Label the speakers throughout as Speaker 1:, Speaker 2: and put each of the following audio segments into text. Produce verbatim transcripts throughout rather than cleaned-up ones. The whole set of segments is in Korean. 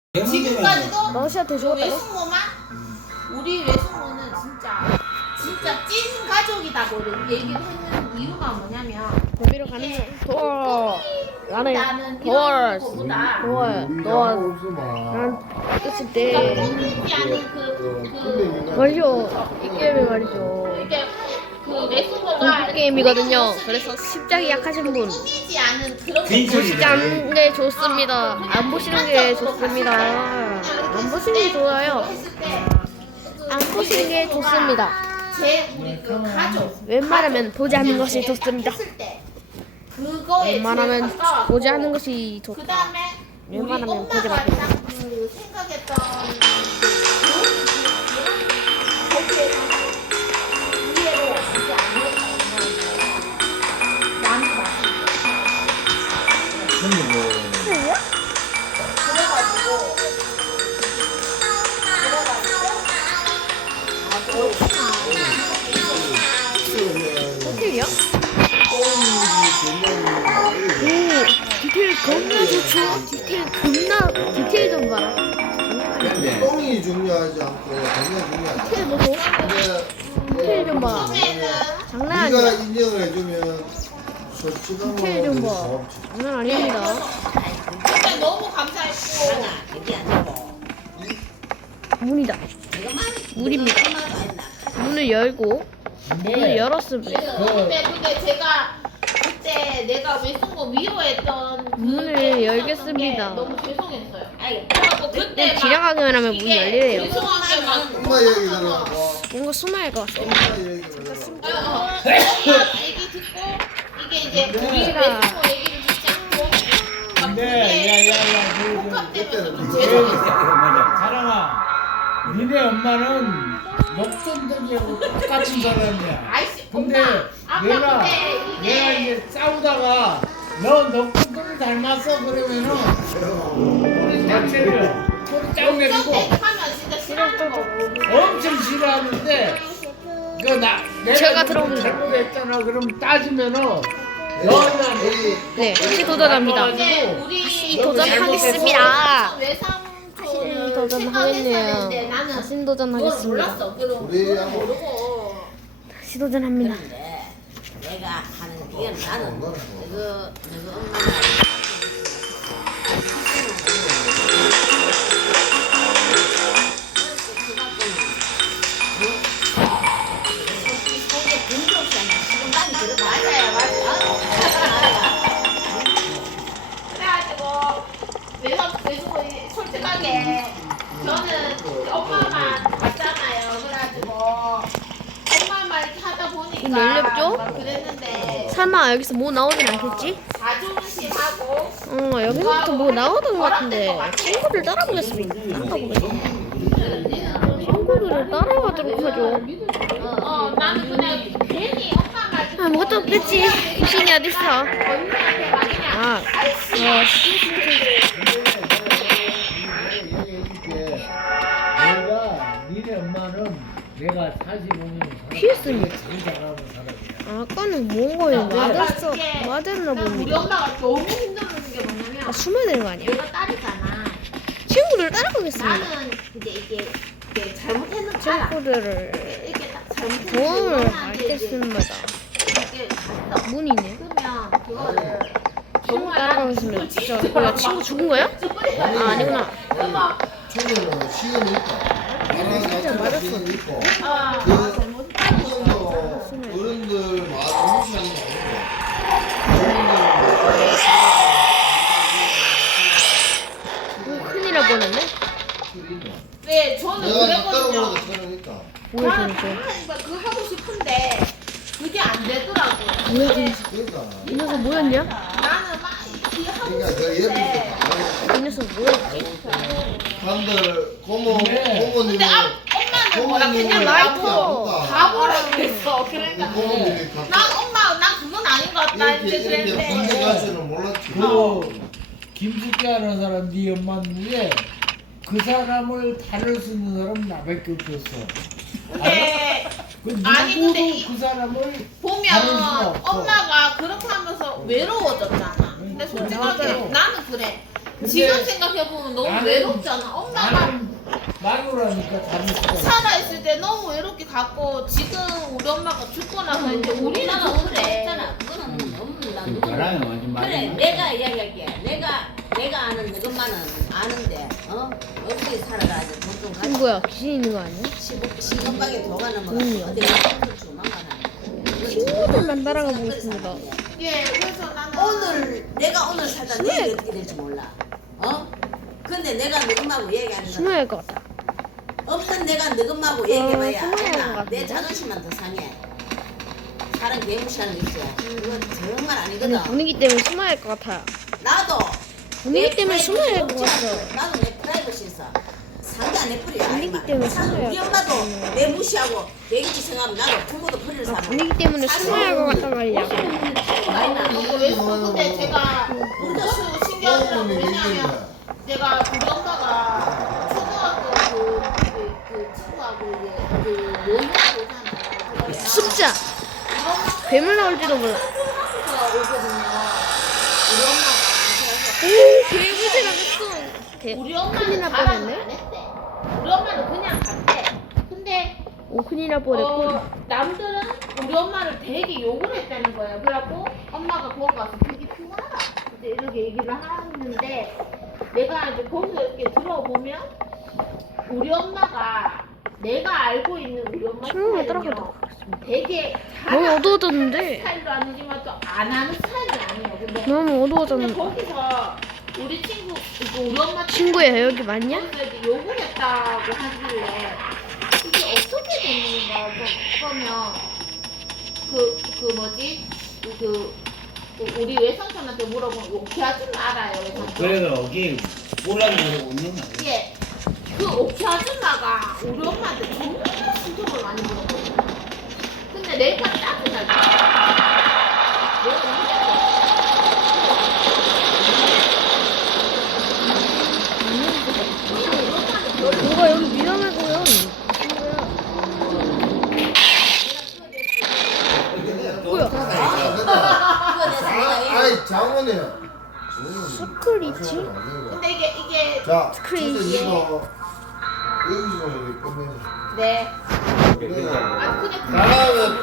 Speaker 1: 지금까지도
Speaker 2: 러시아한테
Speaker 1: 그
Speaker 2: 죽었다고?
Speaker 1: 외숙모만 우리 외숙모는 진짜 진짜 찐 가족이다고 얘기를 했는 이유가 뭐냐면
Speaker 2: 거기로 가는 거 더워. 나는
Speaker 1: 나는
Speaker 2: 더워.
Speaker 1: 이런 거보다
Speaker 2: 더워. 더워. 난 어렸을
Speaker 1: 그러니까
Speaker 2: 때
Speaker 1: 꿈꾸지 않은 그그
Speaker 2: 말이죠. 이 게임이 말이죠.
Speaker 1: 이렇게 그 외숙모가
Speaker 2: 공포 게임이거든요. 그래서 십장이 약하신 분
Speaker 1: 꾸미지 않은 그런
Speaker 2: 보시지 않는 게 좋습니다. 안 보시는 게 좋습니다. 안 보시는 게 좋아요. 안 보시는 게 좋습니다.
Speaker 1: 제 우리 그 가족
Speaker 2: 웬만하면 보지 않는 것이 좋습니다.
Speaker 1: 했을 때 그거에
Speaker 2: 웬만하면
Speaker 1: 제일 가까웠고,
Speaker 2: 보지 않는 것이
Speaker 1: 그
Speaker 2: 좋다.
Speaker 1: 다음에 우리
Speaker 2: 웬만하면 보지
Speaker 1: 엄마가
Speaker 2: 마세요.
Speaker 1: 딱 그 생각했던 그 거기에서 이해로 이제 안 했다. 나는 맞습니다. 그래가지고 그래가지고
Speaker 2: 호텔이요? 오, 디테일 겁나 좋죠? 디테일 겁나, 디테일 좀 봐라.
Speaker 3: 똥이 중요하지 않고 건강이 중요하지.
Speaker 2: 디테일 보소.
Speaker 3: 근데
Speaker 2: 디테일 좀 봐.
Speaker 1: 처음에는
Speaker 2: 장난
Speaker 3: 네가
Speaker 2: 아니야.
Speaker 3: 인정을 해주면 솔직한
Speaker 2: 디테일 좀 봐.
Speaker 3: 고맙지.
Speaker 2: 장난 아닙니다.
Speaker 1: 그때 너무 감사했고
Speaker 2: 문이다. 문입니다. 문을 열고, 문을 열었습니다.
Speaker 1: 근데 근데 제가 그때 내가 외숙모 위로했던 그
Speaker 2: 문을
Speaker 1: 때
Speaker 2: 열겠습니다.
Speaker 1: 게 너무 죄송했어요. 그래갖고 그때 막
Speaker 2: 지나가기만 하면 문이
Speaker 1: 이게
Speaker 2: 열리래요.
Speaker 1: 죄송한 게 막
Speaker 3: 엄마 얘기 들어봐.
Speaker 2: 뭔가 숨어야 할 것 같습니다.
Speaker 3: 엄마 얘기 들어봐.
Speaker 1: 어, 어. 엄마 얘기 듣고 이게 이제 우리
Speaker 2: 제가
Speaker 1: 외숙모 얘기를 듣지 않고 막
Speaker 4: 네,
Speaker 1: 그게
Speaker 4: 야야야, 그,
Speaker 1: 복합되면서 좀
Speaker 3: 그,
Speaker 4: 그,
Speaker 1: 죄송했어요.
Speaker 4: 사랑아, 니네 엄마는 목전덕이하고 똑같은 사람이야.
Speaker 1: 아이씨
Speaker 4: 근데
Speaker 1: 엄마 아빠
Speaker 4: 내가
Speaker 1: 근데
Speaker 4: 내가
Speaker 1: 이게
Speaker 4: 이제 싸우다가 너 녹두들을 닮았어 그러면은 우리 자체를 소리 짱 내리고
Speaker 1: 하면 진짜 싫어하는 거고
Speaker 4: 엄청 싫어하는데 그나 내가
Speaker 2: 제가
Speaker 4: 지금
Speaker 2: 들어옵니다.
Speaker 4: 잘못했잖아. 그럼 따지면은
Speaker 3: 여기
Speaker 4: 너는
Speaker 2: 네, 다시 도전합니다.
Speaker 1: 근데 우리
Speaker 2: 다시 도전하겠습니다.
Speaker 1: 외삼촌은
Speaker 2: 다시 도전하겠네요. 다시 도전하겠습니다.
Speaker 1: 몰랐어. 그리고
Speaker 3: 우리
Speaker 1: 그건
Speaker 3: 하고.
Speaker 1: 모르고
Speaker 2: 다시 도전합니다.
Speaker 5: 그런데 내가 하는 게 나는
Speaker 3: 어,
Speaker 5: 이거
Speaker 3: 너는
Speaker 5: 이거 엄마가
Speaker 1: 맞아요, 맞아요. 그래가지고 외삼 외숙모 솔직하게 저는 엄마만 봤잖아요. 그래가지고 엄마만 이렇게 하다 보니까
Speaker 2: 이거 열렸죠?
Speaker 1: 막 그랬는데
Speaker 2: 설마 여기서 뭐 나오진 않겠지?
Speaker 1: 자존심하고
Speaker 2: 어, 여기서부터 뭐 나오던 것 같은데 친구들 따라보겠습니다. 따라가보겠습니다. 친구들을 따라가도록 하죠.
Speaker 1: 어 나는 그냥 괜히 엄마 말 듣고
Speaker 2: 아무것도 없겠지. 귀신이 어딨어?
Speaker 1: 언니한테 막 그냥
Speaker 2: 아, 어,
Speaker 4: 내가 니네 엄마는 내가 사십오 년
Speaker 2: 피했습니다.
Speaker 4: 제일 잘하는 사람이야.
Speaker 2: 아까는 뭔가요? 맞았어. 맞았나
Speaker 1: 난 우리
Speaker 2: 봅니다.
Speaker 1: 엄마가 너무 힘들어하는 게 뭐냐면
Speaker 2: 아, 숨어야 되는 거 아니야?
Speaker 1: 내가 딸이잖아.
Speaker 2: 친구들 따라가겠습니다.
Speaker 1: 나는 이제 이게, 이게 잘못했는 거 알아.
Speaker 2: 친구들을
Speaker 1: 이렇게 딱 잘못했는
Speaker 2: 도움을
Speaker 1: 엄마한테 이제
Speaker 2: 받겠습니다.
Speaker 1: 이렇게 갔어.
Speaker 2: 문이네.
Speaker 1: 그러면 그거를
Speaker 2: 친구 따라가겠습니다. 진짜 뭐야? 친구 죽은 거야? 아, 아니구나.
Speaker 1: 그래서
Speaker 3: 충분히 시간이 있다.
Speaker 2: 진짜 맞았어.
Speaker 3: 시간이 있고.
Speaker 1: 아
Speaker 3: 그
Speaker 1: 잘못.
Speaker 3: 이 정도 어른들 말 무시하는 게
Speaker 2: 오, 큰일 날 뻔했네.
Speaker 1: 네 저는
Speaker 3: 내가
Speaker 1: 그랬거든요.
Speaker 3: 따라오라고 그러니까.
Speaker 2: 뭐야,
Speaker 1: 나는
Speaker 2: 저기서.
Speaker 1: 그러니까 그거 하고 싶은데 그게 안 되더라고.
Speaker 2: 뭐야,
Speaker 1: 근데
Speaker 2: 저기서.
Speaker 3: 그러니까.
Speaker 2: 이 녀석 뭐였냐?
Speaker 1: 나는 막 이게 하고
Speaker 3: 그러니까 그
Speaker 1: 싶은데.
Speaker 3: 옆에서
Speaker 2: 이 녀석 뭐였지?
Speaker 3: 사람들 고모
Speaker 4: 네.
Speaker 3: 고모님이
Speaker 1: 근데 아, 엄마는 뭐라 그냥 나이고 바보라 그랬어. 그러니까
Speaker 3: 고모님이
Speaker 1: 난 엄마 난 그건 아닌 것 같다
Speaker 3: 이렇게
Speaker 1: 이제
Speaker 3: 이렇게 군대 갈
Speaker 1: 그랬는데
Speaker 3: 줄은 몰랐지.
Speaker 4: 그 김숙기 하는 사람 네 엄마 중에 그 사람을 다룰 수 있는 사람 나밖에 없었어.
Speaker 1: 근데
Speaker 4: 그
Speaker 1: 아니,
Speaker 4: 누구도
Speaker 1: 근데 이-
Speaker 4: 그 사람을 다룰
Speaker 1: 보면
Speaker 4: 수가 없어.
Speaker 1: 엄마가 그렇게 하면서 외로워졌잖아. 근데 솔직하게
Speaker 4: 맞아요.
Speaker 1: 나는 그래. 지금 생각해보면 너무
Speaker 4: 나는-
Speaker 1: 외롭잖아. 엄마가
Speaker 4: 나는 마누라니까 다를 수가 없어.
Speaker 1: 살아있을 때 너무 외롭게 갔고 지금 우리 엄마가 죽고 나서 이제 우리는
Speaker 5: 나는 그래
Speaker 1: 좋은데
Speaker 5: 했잖아. 그거는 너무 나 누구는
Speaker 6: 나랑은 완전
Speaker 5: 그래
Speaker 6: 말이
Speaker 5: 내가 이야기할게. 내가 내가 아는 너것만은 아는데 어 어떻게 살아가지고 돈좀 가지고
Speaker 2: 친구야 귀신 있는 거 아니야?
Speaker 5: 시간방에 도가는 뭐
Speaker 2: 돈이요.
Speaker 5: 어디 가서 주만 가나.
Speaker 2: 친구들만 따라가 보겠습니다.
Speaker 1: 예 그래서 나는
Speaker 5: 오늘 내가 오늘 살다 내일이 어떻게 될지 몰라. 어? 근데 내가 너금하고 얘기하는 건
Speaker 2: 숨어야 할 것 같아.
Speaker 5: 없는 내가 너금하고 얘기해봐야
Speaker 2: 숨어야 할것
Speaker 5: 알아. 내
Speaker 2: 같은데?
Speaker 5: 자존심만 더 상해. 사람 개무시하는 거 있지. 그건 정말
Speaker 2: 아니
Speaker 5: 아니거든.
Speaker 2: 분위기 때문에 숨어야 할 것 같아.
Speaker 5: 나도
Speaker 2: 분위기
Speaker 5: 내
Speaker 2: 때문에 숨어야 할 것
Speaker 5: 프라이버시
Speaker 2: 같아.
Speaker 5: 없지 않아. 나도 내 프라이버시 있어. 상대 안 해버려.
Speaker 2: 분위기 때문에 숨어야
Speaker 5: 우리
Speaker 2: 할
Speaker 5: 엄마도
Speaker 2: 것
Speaker 5: 내 무시하고 대기지 생각하면 나도 부모도 버리는 사람.
Speaker 2: 분위기 때문에 숨어야 할 것 같단 말이야.
Speaker 1: 너무 외롭고 근데 제가 그것도 신기하더라고. 왜냐면 내가 우리 엄마가 초등학교 그, 그, 그 친구하고 이제 그 모임하고 오잖아요.
Speaker 2: 숫자 괴물 나올지도 몰라.
Speaker 1: 가 오거든요. 우리 엄마가
Speaker 2: 오 괴물 지나갔어. 대-
Speaker 1: 우리
Speaker 2: 큰일
Speaker 1: 엄마는
Speaker 2: 날
Speaker 1: 자랑을
Speaker 2: 뻔했네.
Speaker 1: 안 했대. 우리 엄마는 그냥 갔대. 근데
Speaker 2: 오 큰일 날 뻔했고.
Speaker 1: 어, 남들은 우리 엄마를 되게 욕을 했다는 거예요. 그래갖고 엄마가 거기 가서 되게 피곤하다. 이제 이렇게 얘기를 하는데 내가 이제 거기서 이렇게 들어보면 우리 엄마가 내가 알고 있는 우리 엄마
Speaker 2: 친구가
Speaker 1: 스타일은요.
Speaker 2: 따라가도록 하겠습니다.
Speaker 1: 되게
Speaker 2: 너무
Speaker 1: 잘하는
Speaker 2: 어두워졌는데.
Speaker 1: 스타일도 아니지만 또 안 하는 스타일은 아니에요. 근데
Speaker 2: 너무
Speaker 1: 근데
Speaker 2: 어두워졌는데.
Speaker 1: 거기서 우리 친구, 그 우리 엄마
Speaker 2: 친구야 여기 맞냐?
Speaker 1: 거기서 이제 욕을 했다고 하길래 이게 어떻게 되는 거야? 그- 그러면 그, 그 뭐지? 그, 그, 그 우리 외삼촌한테 물어보면 오키 아줌마 알아요? 외삼촌?
Speaker 6: 그래가 어기 올라가고 웃는 거
Speaker 1: 예. 그 오키 아줌마가 우리 엄마한테 정말 신경을 많이 물었거든요. 근데 내가 짜증날 때 내가 이랬대.
Speaker 2: 뭔가 여기 위험해 보여. 친구야. 뭐야?
Speaker 5: 그거 내가 내가 얘기-
Speaker 3: 아이 장원이.
Speaker 2: 스크리치?
Speaker 1: 근데 이게 이게
Speaker 3: 자,
Speaker 2: 크레이지.
Speaker 3: 진짜 이거 여기서 이렇게 끝내자.
Speaker 1: 네.
Speaker 3: 내가
Speaker 1: 아 근데 그
Speaker 3: 다음에 또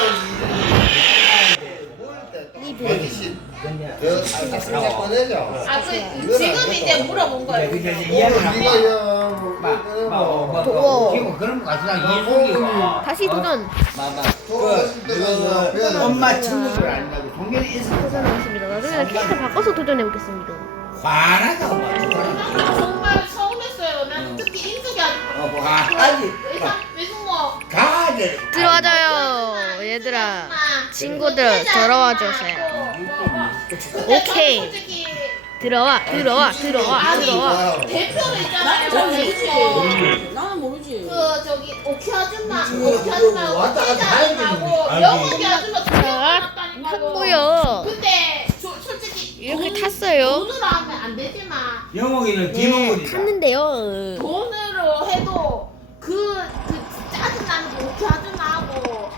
Speaker 3: 필요한 대신 내가 살짝 꺼내자.
Speaker 1: 아, 그 지금 이제 물어본 거예요.
Speaker 6: 그냥
Speaker 1: 이제.
Speaker 6: 이해를
Speaker 3: 네가
Speaker 6: 하고
Speaker 3: 야, 뭐
Speaker 2: 더워.
Speaker 6: 뭐 그런 거 가지고 이성이고
Speaker 2: 다시 도전.
Speaker 6: 봐봐
Speaker 3: 돌아가실 때가
Speaker 6: 그 엄마 친구들 아니라고 동결이 있어
Speaker 2: 도전하겠습니다. 나중에 캐릭터 바꿔서 도전해 보겠습니다.
Speaker 6: 화나다 엄마 두 사람
Speaker 1: 난 정말 서운했어요. 난 특히 인숙이 아주
Speaker 6: 어, 뭐, 아, 아니
Speaker 1: 외상 외숙모
Speaker 6: 가들
Speaker 2: 들어와줘요, 얘들아. 친구들 들어와 주세요. 오케이.
Speaker 1: 솔직히
Speaker 2: 들어와, 들어와, 들어와,
Speaker 1: 아니
Speaker 2: 들어와.
Speaker 1: 대표로 있잖아요.
Speaker 5: 나는
Speaker 1: 외숙모.
Speaker 5: 모르지. 나는 모르지.
Speaker 1: 그 저기 오키 아줌마,
Speaker 3: 지금
Speaker 1: 오키
Speaker 3: 그거
Speaker 1: 아줌마,
Speaker 3: 왔다
Speaker 1: 오키
Speaker 3: 갔다
Speaker 1: 아줌마하고
Speaker 6: 해야
Speaker 1: 영옥이 아줌마 두개
Speaker 2: 자,
Speaker 1: 만났다니까요.
Speaker 2: 탔고요.
Speaker 1: 근데 저, 솔직히
Speaker 2: 이렇게
Speaker 1: 돈-
Speaker 2: 탔어요.
Speaker 1: 돈으로 하면 안 되지만
Speaker 6: 영옥이는
Speaker 2: 네,
Speaker 6: 김홍근이다
Speaker 2: 탔는데요.
Speaker 1: 돈으로 해도 그, 그 짜증나는 그 오키 아줌마하고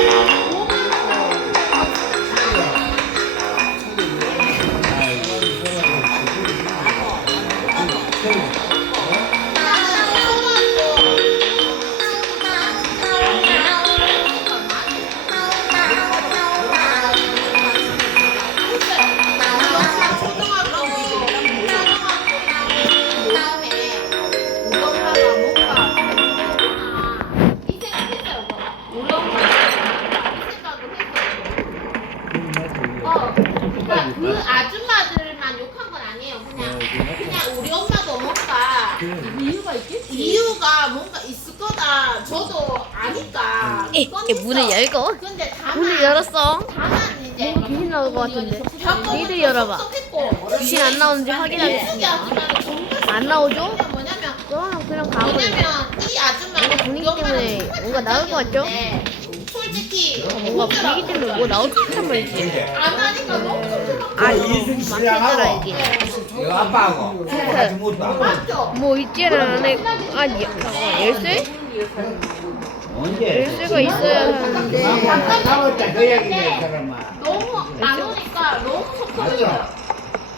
Speaker 1: 그 아줌마들만 욕한 건 아니에요. 그냥 그냥 우리 엄마도 뭔가 이유가 있겠지. 이유가 뭔가 있을 거다. 저도 아니까.
Speaker 2: 에,
Speaker 1: 그건
Speaker 2: 에,
Speaker 1: 있어.
Speaker 2: 문을 열고.
Speaker 1: 근데 다만
Speaker 2: 문을 열었어.
Speaker 1: 다만 이제
Speaker 2: 뭔가 귀신 나올 것 같은데.
Speaker 1: 겪어본
Speaker 2: 니들
Speaker 1: 적
Speaker 2: 열어봐.
Speaker 1: 섭섭했고.
Speaker 2: 귀신 안 나오는지
Speaker 1: 인숙이
Speaker 2: 확인하겠습니다.
Speaker 1: 아줌마는 정말
Speaker 2: 안 나오죠?
Speaker 1: 그냥 뭐냐면
Speaker 2: 그러면 그냥 가버려.
Speaker 1: 왜냐면 이 아줌마가
Speaker 2: 뭔가 분위기 때문에 뭔가 나올 것 같죠?
Speaker 1: 솔직히
Speaker 2: 뭔가 분위기 때문에 뭐 나올 것 같단 말이지.
Speaker 1: 안 하니까 너무 섭섭하고.
Speaker 2: 아,
Speaker 6: 이승
Speaker 2: 너무
Speaker 6: 씨랑하고.
Speaker 2: 막혔더라 이게.
Speaker 6: 이거 아빠하고 같이 못 봐.
Speaker 1: 맞죠?
Speaker 2: 뭐 있지를 않네. 아니, 잠깐만, 열쇠?
Speaker 6: 언제?
Speaker 2: 열쇠가 있어야 하는데.
Speaker 6: 가봤다 그 얘기네 사람아
Speaker 1: 너무 안 오니까 너무 섭섭해요.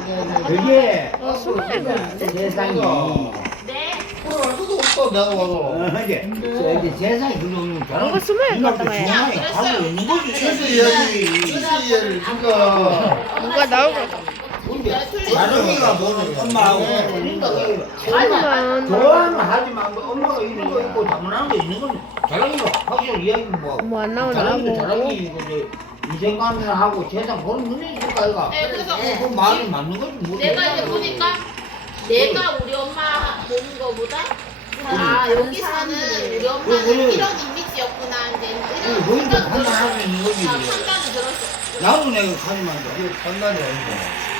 Speaker 6: 그게
Speaker 2: 어, 스물네
Speaker 6: 세상이
Speaker 1: 네.
Speaker 3: 그럴 수도 없어 내가 봐도.
Speaker 6: 어, 이제 이제 세상이 그런 거
Speaker 2: 이거 스물 같다 봐요.
Speaker 6: 가고 있는 거지.
Speaker 3: 최수 이야기, 최수 이야기를 지가
Speaker 2: 뭐가 나올 것 같아.
Speaker 6: 나중이가 보는 엄마하고
Speaker 2: 엄마는
Speaker 6: 좋아하면 하지만 엄마가 이런 거 있고 잘못하는 거 있는 건 자랑이가 확실히 이야기는 뭐
Speaker 2: 뭐 안 나오나
Speaker 6: 자랑이도
Speaker 2: 보고.
Speaker 6: 자랑이고 이제 인생관을 하고 세상 보는 눈이 있을까 이가
Speaker 1: 네, 그래서
Speaker 6: 그 마음이 맞는 거지 뭐
Speaker 1: 내가 이제 보니까 내가 우리 엄마 보는 거보다 아 여기서는 우리 엄마는
Speaker 6: 그래.
Speaker 1: 이런 이미지였구나 이제
Speaker 6: 그래,
Speaker 1: 이런
Speaker 6: 거기도
Speaker 1: 생각이
Speaker 6: 판단할 수 있는 거지,
Speaker 1: 들었어. 아,
Speaker 6: 이제.
Speaker 1: 판단이 들었어.
Speaker 6: 나도 내가 가지만 돼
Speaker 3: 이게 판단이 아니고.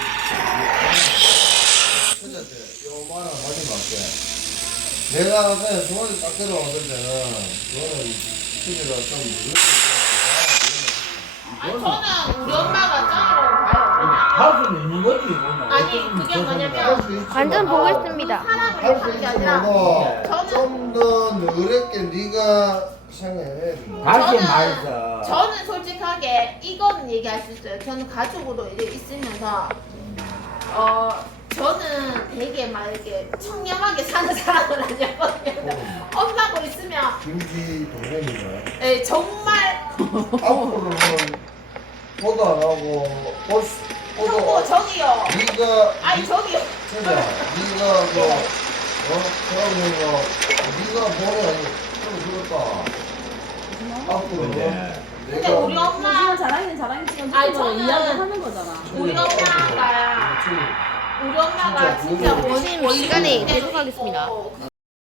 Speaker 3: 천자한테 요만한 하지 말게. 내가 그냥 중간에 딱 들어왔을 때는 너는 수지가 좀 무섭게.
Speaker 1: 아니 저는 우리 엄마가 짱이라고 봐요.
Speaker 6: 할 수는 있는 거지 이거는.
Speaker 1: 아니 그게 뭐냐면
Speaker 2: 완전 보고 있습니다.
Speaker 1: 사람을
Speaker 3: 할수
Speaker 1: 하는 게 아니라
Speaker 3: 있으면
Speaker 1: 저는
Speaker 3: 좀더 너렵게 네가 생각해.
Speaker 6: 다시
Speaker 1: 저는
Speaker 6: 말해서
Speaker 1: 저는 솔직하게 이건 얘기할 수 있어요. 저는 가족으로 이제 있으면서 어 저는 되게 막 이렇게 청렴하게 사는 사람은 아니었거든요. 엄마하고 있으면
Speaker 3: 김치 동생이가
Speaker 1: 예, 정말
Speaker 3: 앞으로는 보도 안 하고 보도
Speaker 1: 형부 저기요.
Speaker 3: 네가
Speaker 1: 아니 저기요.
Speaker 3: 천자 네가 뭐 어? 그러면 뭐 네가 보내 좀 그렇다. 앞으로
Speaker 6: 네.
Speaker 1: 근데 우리 엄마
Speaker 7: 자랑이는 자랑이지만
Speaker 1: 아니,
Speaker 7: 저는
Speaker 1: 저는-
Speaker 7: 이야기하는 거잖아.
Speaker 1: 우리 엄마가 우리 엄마가 진짜 원
Speaker 2: 지금 시간이 계속하겠습니다.